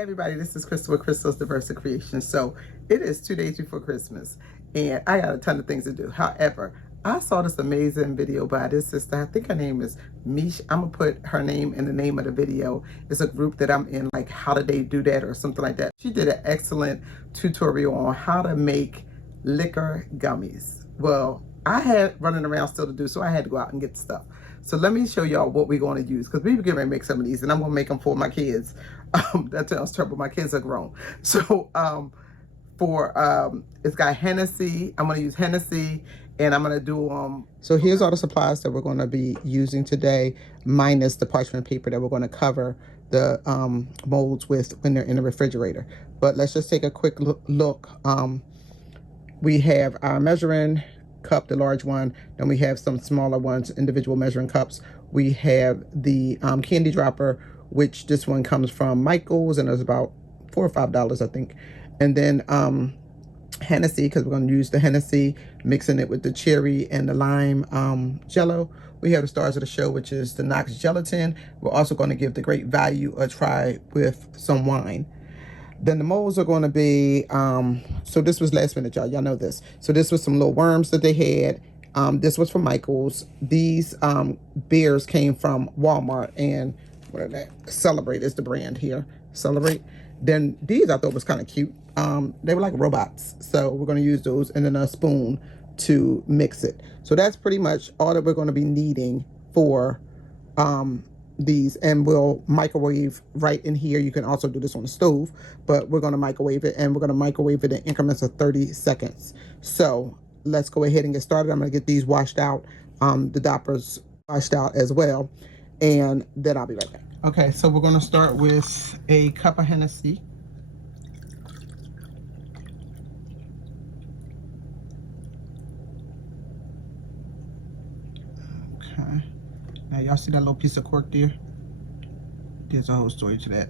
Hey everybody, this is Crystal with CrystalsDiversiCreations. So it is 2 days before Christmas and I got a ton of things to do. However, I saw this amazing video by this sister. I think her name is Mish. I'm gonna put her name in the name of the video. It's a group that I'm in, like How Did They Do That or something like that. She did an excellent tutorial on how to make liquor gummies. Well, I had running around still to do, so I had to go out and get stuff. So let me show y'all what we're going to use, because we're getting ready to make some of these and I'm going to make them for my kids. That sounds terrible. My kids are grown. So it's got Hennessy. I'm going to use Hennessy and I'm going to do so here's all the supplies that we're going to be using today, minus the parchment paper that we're going to cover the molds with when they're in the refrigerator. But let's just take a quick look. We have our measuring cup, the large one. Then we have some smaller ones, individual measuring cups. We have the candy dropper, which this one comes from Michael's and it's about $4 or $5, I think. And then Hennessy, because we're going to use the Hennessy, mixing it with the cherry and the lime jello. We have the stars of the show, which is the Knox gelatin. We're also going to give the Great Value a try with some wine. Then the molds are going to be, so this was last minute, y'all know this. So this was some little worms that they had. This was from Michael's. These beers came from Walmart, and what are that? Celebrate is the brand here, Celebrate. Then these I thought was kind of cute. They were like robots. So we're going to use those, and then a spoon to mix it. So that's pretty much all that we're going to be needing for these, and we'll microwave right in here. You can also do this on the stove, but we're going to microwave it, and we're going to microwave it in increments of 30 seconds. So let's go ahead and get started. I'm going to get these washed out, the doppers washed out as well, and then I'll be right back. Okay, so we're going to start with a cup of Hennessy. Okay. Now, y'all see that little piece of cork there? There's a whole story to that.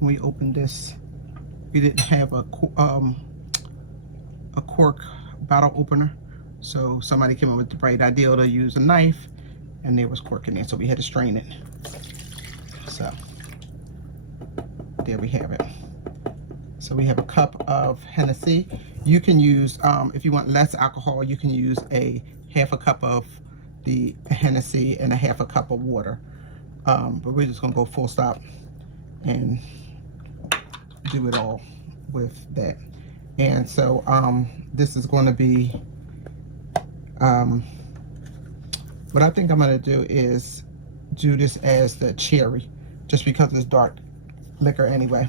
When we opened this, we didn't have a cork bottle opener. So somebody came up with the bright idea to use a knife, and there was cork in there, so we had to strain it. So, there we have it. So we have a cup of Hennessy. You can use, if you want less alcohol, you can use half a cup of the Hennessy and half a cup of water, but we're just gonna go full stop and do it all with that. And so this is going to be what I think I'm going to do is do this as the cherry, just because it's dark liquor anyway.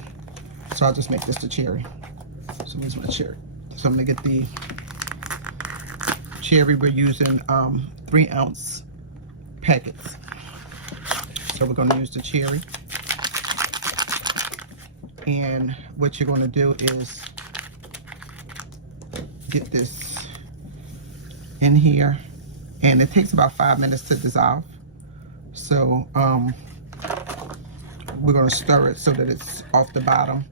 So I'll just make this the cherry. So here's my cherry. So I'm going to get the cherry. We're using 3-ounce packets. So we're going to use the cherry. And what you're going to do is get this in here. And it takes about 5 minutes to dissolve. So we're going to stir it so that it's off the bottom.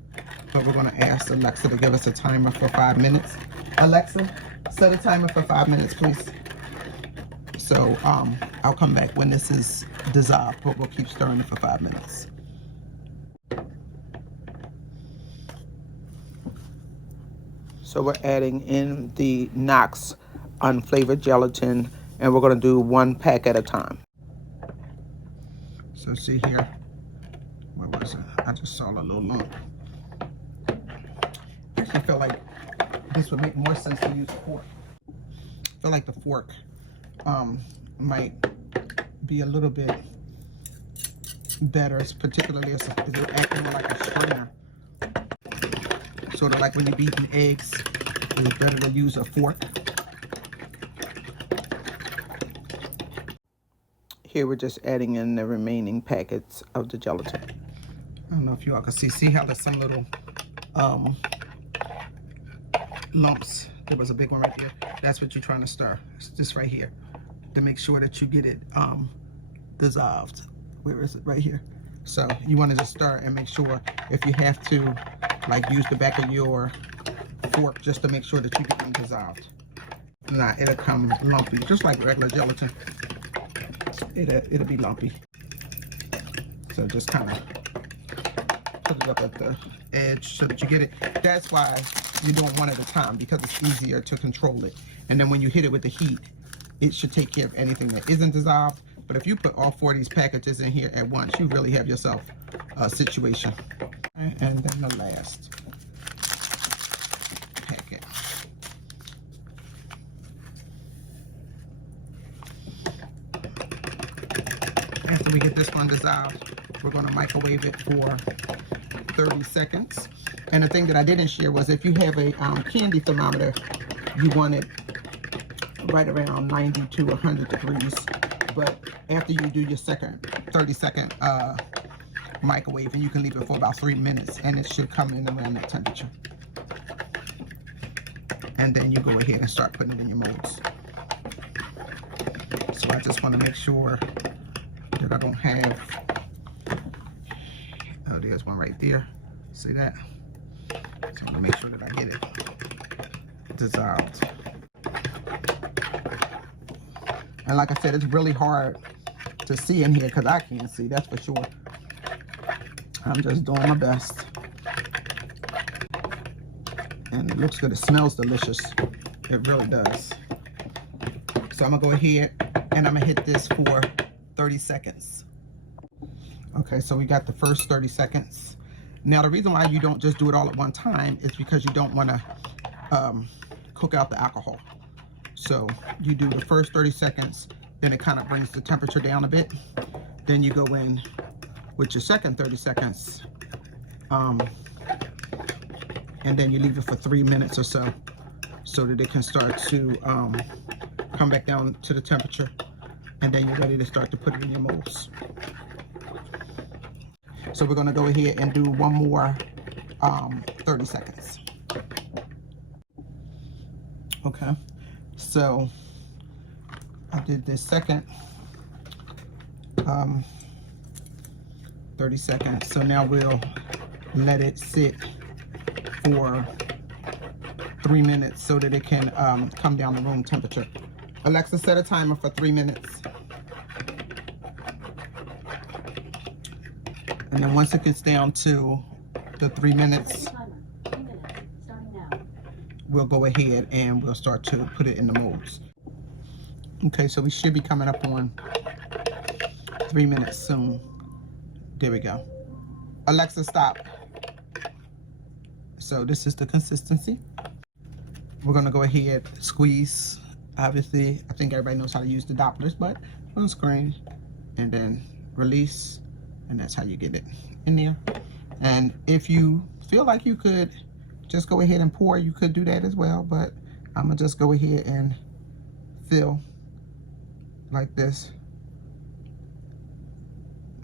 But we're going to ask Alexa to give us a timer for 5 minutes. Alexa, set a timer for 5 minutes, please. So I'll come back when this is dissolved, but we'll keep stirring it for 5 minutes. So we're adding in the Knox unflavored gelatin, and we're going to do 1 pack at a time. So see here, where was it? I just saw a little lump. I feel like this would make more sense to use a fork. I feel like the fork might be a little bit better, particularly as it acting like a strainer. Sort of like when you're beating eggs, it's better to use a fork. Here we're just adding in the remaining packets of the gelatin. I don't know if you all can see how there's some little lumps. There was a big one right there. That's what you're trying to stir. It's this right here, to make sure that you get it dissolved. Where is it? Right here. So you want to just stir and make sure, if you have to, like, use the back of your fork just to make sure that you get them dissolved. If not, it'll come lumpy, just like regular gelatin. It'll be lumpy. So just kind of put it up at the edge so that you get it. That's why you're doing one at a time, because it's easier to control it. And then when you hit it with the heat, it should take care of anything that isn't dissolved. But if you put all 4 of these packages in here at once, you really have yourself a situation. And then the last packet. After we get this one dissolved, we're going to microwave it for 30 seconds. And the thing that I didn't share was, if you have a candy thermometer, you want it right around 90 to 100 degrees. But after you do your second 30-second microwave, and you can leave it for about 3 minutes, and it should come in around that temperature. And then you go ahead and start putting it in your molds. So I just want to make sure that I don't have, oh, there's one right there. See that? So I'm gonna make sure that I get it dissolved. And like I said, it's really hard to see in here because I can't see, that's for sure. I'm just doing my best. And it looks good, it smells delicious. It really does. So I'm gonna go ahead and I'm gonna hit this for 30 seconds. Okay, so we got the first 30 seconds. Now the reason why you don't just do it all at one time is because you don't want to cook out the alcohol. So you do the first 30 seconds, then it kind of brings the temperature down a bit. Then you go in with your second 30 seconds, and then you leave it for 3 minutes or so that it can start to come back down to the temperature, and then you're ready to start to put it in your molds. So we're going to go ahead and do one more 30 seconds. Okay, so I did this second 30 seconds. So now we'll let it sit for 3 minutes so that it can come down to room temperature. Alexa, set a timer for 3 minutes. And then once it gets down to the 3 minutes, we'll go ahead and we'll start to put it in the molds. Okay, so we should be coming up on 3 minutes soon. There we go. Alexa, stop. So this is the consistency. We're gonna go ahead, squeeze. Obviously, I think everybody knows how to use the Dopplers, but on the screen, and then release. And that's how you get it in there. And if you feel like you could just go ahead and pour, you could do that as well, but I'm gonna just go ahead and fill like this.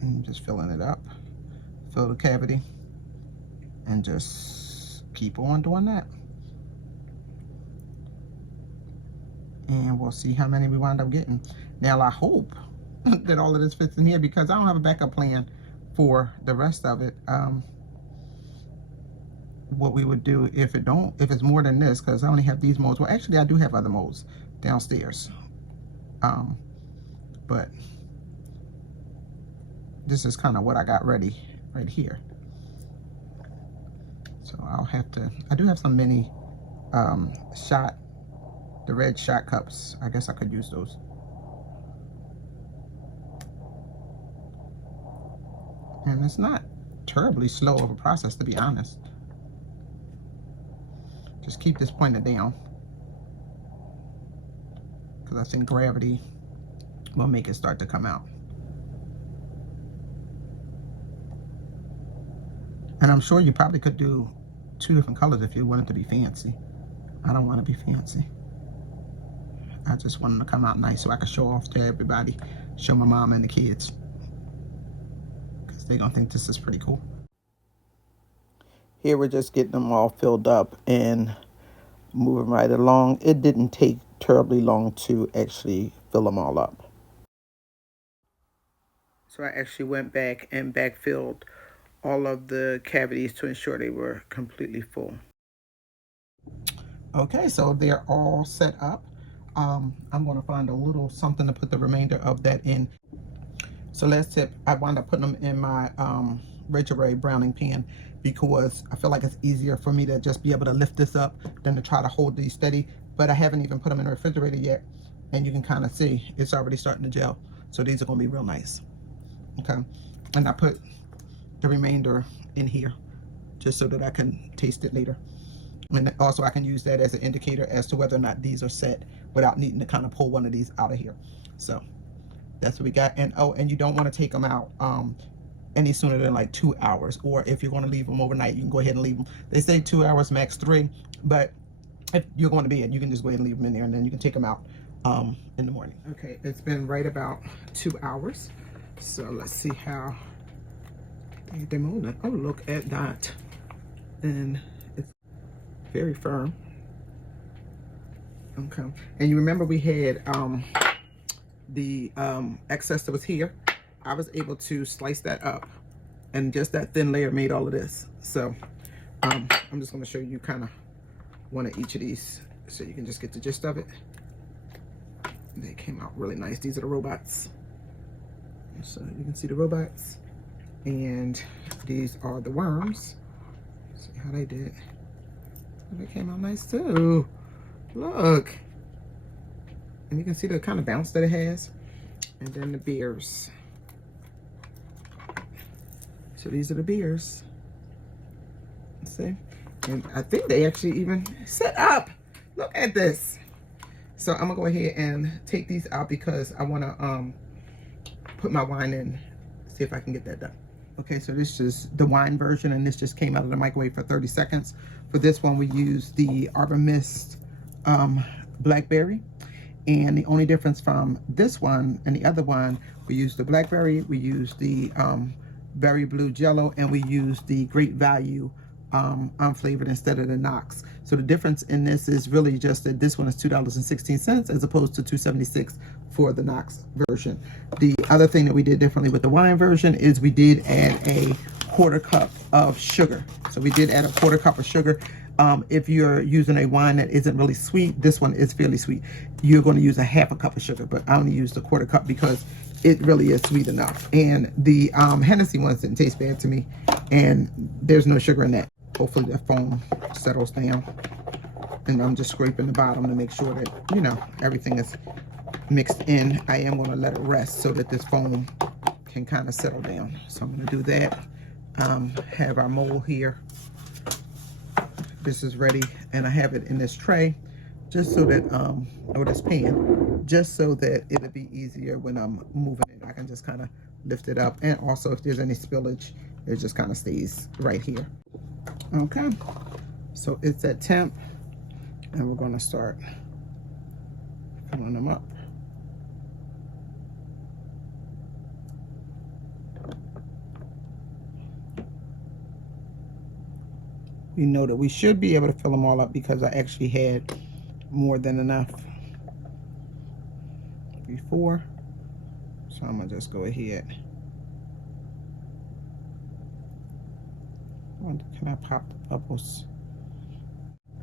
And just filling it up. Fill the cavity. And just keep on doing that. And we'll see how many we wind up getting. Now I hope that all of this fits in here, because I don't have a backup plan for the rest of it. What we would do if it's more than this, because I only have these molds. Well, actually I do have other molds downstairs, but this is kind of what I got ready right here. So I'll have to, I do have some mini the red shot cups. I guess I could use those. And it's not terribly slow of a process, to be honest. Just keep this pointed down, because I think gravity will make it start to come out. And I'm sure you probably could do 2 different colors if you wanted to be fancy. I don't want to be fancy. I just want them to come out nice so I can show off to everybody, show my mom and the kids. They're gonna think this is pretty cool. Here we're just getting them all filled up and moving right along. It didn't take terribly long to actually fill them all up. So I actually went back and backfilled all of the cavities to ensure they were completely full. Okay, so they're all set up. I'm gonna find a little something to put the remainder of that in. So last tip, I wound up putting them in my Rachel Ray browning pan because I feel like it's easier for me to just be able to lift this up than to try to hold these steady. But I haven't even put them in the refrigerator yet, and you can kind of see it's already starting to gel. So these are going to be real nice. Okay, and I put the remainder in here just so that I can taste it later. And also I can use that as an indicator as to whether or not these are set without needing to kind of pull one of these out of here. So that's what we got. And oh, and you don't want to take them out any sooner than like 2 hours, or if you're going to leave them overnight, you can go ahead and leave them. They say 2 hours, max 3, but if you're going to bed, you can just go ahead and leave them in there, and then you can take them out in the morning. Okay, it's been right about 2 hours, so let's see how they're molding. Oh, look at that. And it's very firm. Okay, and you remember we had the excess that was here. I was able to slice that up, and just that thin layer made all of this. So I'm just going to show you kind of one of each of these so you can just get the gist of it. They came out really nice. These are the robots. So you can see the robots, and these are the worms. See how they did. They came out nice too. Look. And you can see the kind of bounce that it has. And then the beers. So these are the beers. See? And I think they actually even set up. Look at this. So I'm gonna go ahead and take these out because I wanna put my wine in, see if I can get that done. Okay, so this is the wine version, and this just came out of the microwave for 30 seconds. For this one, we used the Arbor Mist Blackberry. And the only difference from this one and the other one, we used the blackberry, we used the berry blue jello, and we used the Great Value unflavored instead of the Knox. So the difference in this is really just that this one is $2.16 as opposed to $2.76 for the Knox version. The other thing that we did differently with the wine version is we did add a 1/4 cup of sugar. So we did add a 1/4 cup of sugar. If you're using a wine that isn't really sweet, this one is fairly sweet, you're going to use a 1/2 cup of sugar, but I only used a 1/4 cup because it really is sweet enough. And the Hennessy ones didn't taste bad to me, and there's no sugar in that. Hopefully the foam settles down, and I'm just scraping the bottom to make sure that, you know, everything is mixed in. I am going to let it rest so that this foam can kind of settle down. So I'm going to do that. Have our mold here. This is ready, and I have it in this tray just so that or this pan, just so that it'll be easier when I'm moving it. I can just kind of lift it up, and also if there's any spillage, it just kind of stays right here. Okay, so it's at temp, and we're going to start filling them up. We know that we should be able to fill them all up because I actually had more than enough before. So I'm gonna just go ahead. Can I pop the bubbles?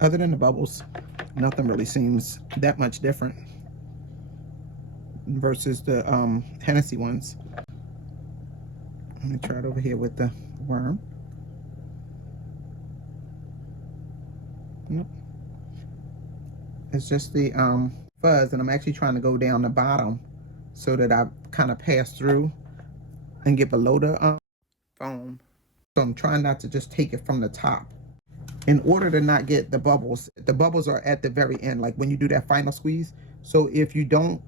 Other than the bubbles, nothing really seems that much different versus the Hennessy ones. Let me try it over here with the worm. Nope. It's just the fuzz, and I'm actually trying to go down the bottom so that I kind of pass through and get below the foam. So I'm trying not to just take it from the top in order to not get the bubbles. The bubbles are at the very end, like when you do that final squeeze. So if you don't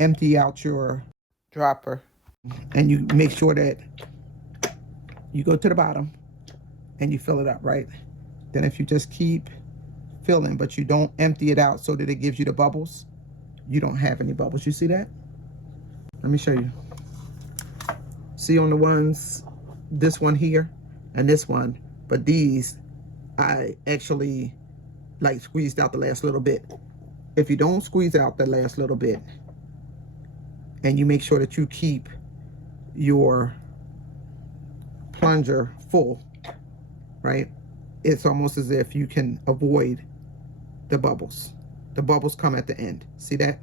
empty out your dropper and you make sure that you go to the bottom and you fill it up, right? Then if you just keep filling, but you don't empty it out so that it gives you the bubbles, you don't have any bubbles. You see that? Let me show you. See on the ones, this one here and this one, but these, I actually like squeezed out the last little bit. If you don't squeeze out the last little bit and you make sure that you keep your plunger full, right? It's almost as if you can avoid the bubbles. The bubbles come at the end. See that?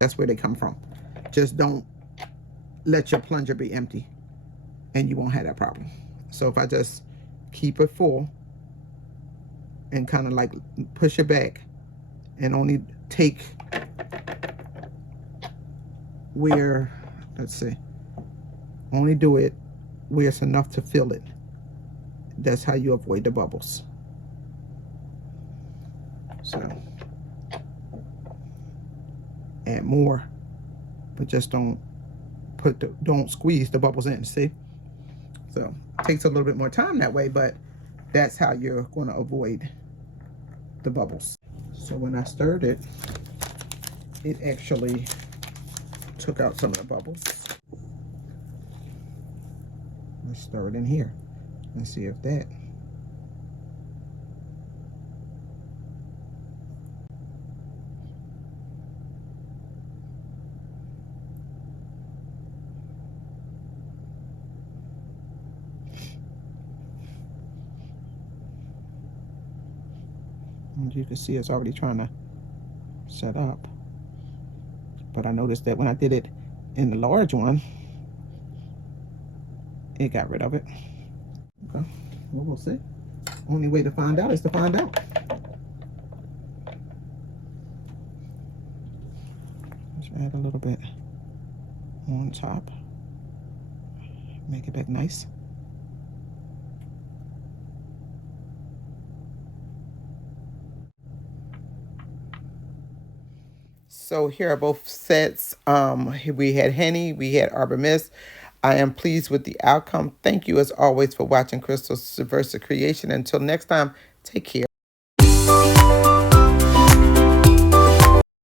That's where they come from. Just don't let your plunger be empty and you won't have that problem. So if I just keep it full and kind of like push it back and only take where, let's see, only do it where it's enough to fill it. That's how you avoid the bubbles. So add more, but just don't squeeze the bubbles in, see? So it takes a little bit more time that way, but that's how you're going to avoid the bubbles. So when I stirred it, it actually took out some of the bubbles. Let's stir it in here and see if that. And you can see it's already trying to set up. But I noticed that when I did it in the large one, it got rid of it. Okay, well, we'll see. Only way to find out is to find out. Let's add a little bit on top. Make it look nice. So here are both sets. We had Henny, we had Arbor Mist. I am pleased with the outcome. Thank you as always for watching Crystal's Diversity Creation. Until next time, take care.